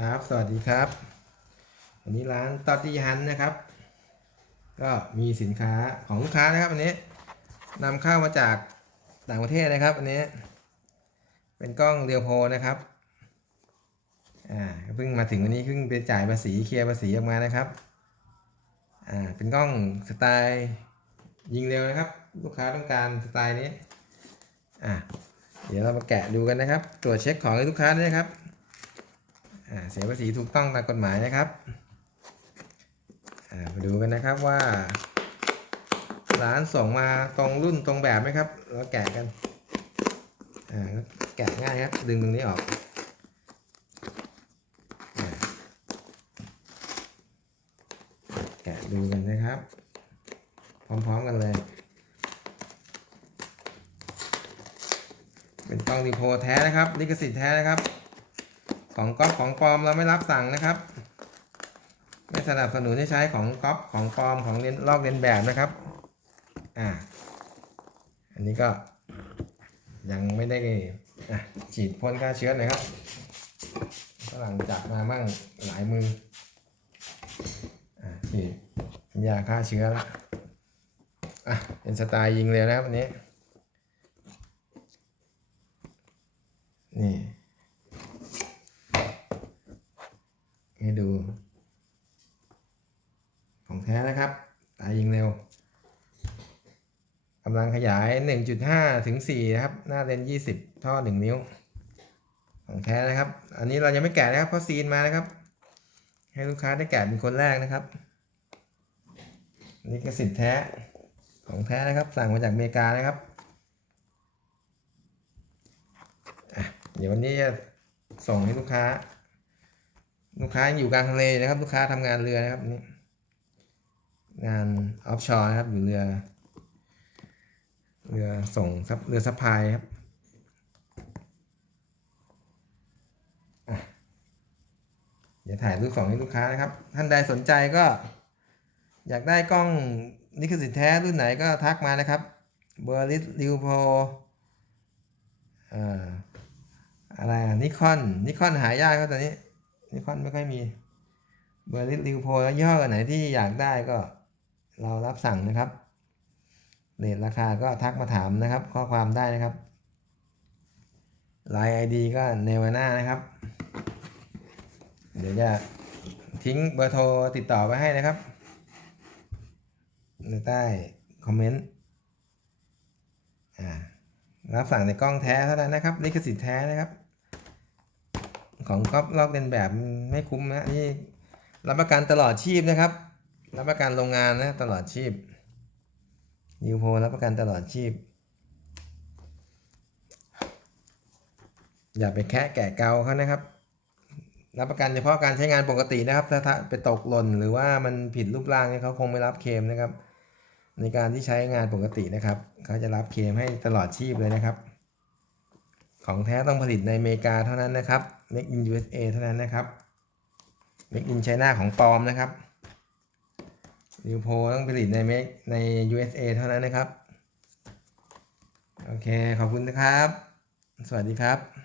ครับ สวัสดีครับ วันนี้ร้านตอตี้ฮันนะครับ ก็มีสินค้าของลูกค้านะครับวันนี้นำเข้ามาจากต่างประเทศนะครับ อันนี้ เป็นกล้องเรียวโพนะครับ อ่าเพิ่งมาถึงวันนี้เพิ่งไปจ่ายภาษีเคลียร์ภาษีออกมานะครับ อ่า เป็นกล้องสไตล์ยิงเร็วนะครับ ลูกค้าต้องการสไตล์นี้ อ่าเดี๋ยวเรามาแกะดูกันนะครับ ตรวจเช็คของให้ลูกค้าด้วยนะครับ เสียภาษีถูกต้องตามกฎหมายนะครับมาดูกันนะครับว่า ร้านส่งมาตรงรุ่นตรงแบบไหมครับเราแกะกันแกะง่ายครับ ดึงตรงนี้ออกแกะดูกันนะครับ พร้อมๆกันเลย เป็นกล้องรีโพแท้นะครับลิขสิทธิ์แท้นะครับ ของก๊อปของปลอมเราไม่รับสั่งนะครับ ไม่สนับสนุนให้ใช้ของก๊อปของปลอมของเลนลอกเลียนแบบนะครับ อ่า อันนี้ก็ยังไม่ได้อะฉีดพ่นฆ่าเชื้อหน่อยครับฝรั่งจับมาบ้างหลายมืออะฉีดยาฆ่าเชื้อแล้วอะเป็นสไตล์ยิงเร็วนะครับอันนี้นี่ ให้ดู ของ แท้นะครับ ตายยิงเร็วกำลังขยาย 1.5 ถึง 4 นะครับ หน้าเลน20 ท่อ 1 นิ้ว ของแท้นะครับ อันนี้เรายังไม่แกะนะครับ เพราะซีนมานะครับ ให้ลูกค้าได้แกะเป็นคนแรกนะครับ นี่กระสิทธิ์แท้ ของแท้นะครับ สั่งมาจากอเมริกานะครับ เดี๋ยววันนี้จะส่งให้ลูกค้า ลูกค้าอยู่กลางทะเลนะครับ ลูกค้าทำงานเรือนะครับนี่ งานออฟชอร์ครับอยู่เรือ เรือส่งซับเรือซัพพลายครับอะเดี๋ยวถ่ายรูปส่งให้ลูกค้านะครับ ท่านใดสนใจก็ อยากได้กล้องนิคสิทธิ์แท้รุ่นไหนก็ทักมานะครับ เบอร์ลิสริวโพออะไรนิคอนนิคอนหายากครับตอนนี้นิคอนไม่ค่อยมี เบอร์ลิสริวโพแล้วยี่ห้อไหนที่อยากได้ก็ เรารับสั่งนะครับเรทราคาก็ทักมาถามนะครับ ข้อความได้นะครับไลน์ไอดีก็เนวาน่านะครับ เดี๋ยวจะทิ้งเบอร์โทรติดต่อไว้ให้นะครับในใต้คอมเมนต์รับสั่งในกล้องแท้เท่านั้นนะครับลิขสิทธิ์แท้นะครับ ของก๊อปลอกเลียนแบบไม่คุ้มนะนี่รับประกันตลอดชีพนะครับ รับประกันโรงงานนะตลอดชีพนิวโพรับประกันตลอดชีพ อย่าไปแคะแกะเกาเขานะครับ รับประกันเฉพาะการใช้งานปกตินะครับถ้าถ้าไปตกหล่นหรือว่ามันผิดรูปร่างเนี่ยเขาคงไม่รับเคมนะครับ ในการที่ใช้งานปกตินะครับเขาจะรับเคมให้ตลอดชีพเลยนะครับ ของแท้ต้องผลิตในอเมริกาเท่านั้นนะครับ Make in USA เท่านั้นนะครับ Make in China ของปลอมนะครับ นิวโพต้องผลิตในเมกใน USA เท่านั้นนะครับ โอเค ขอบคุณนะครับ สวัสดีครับ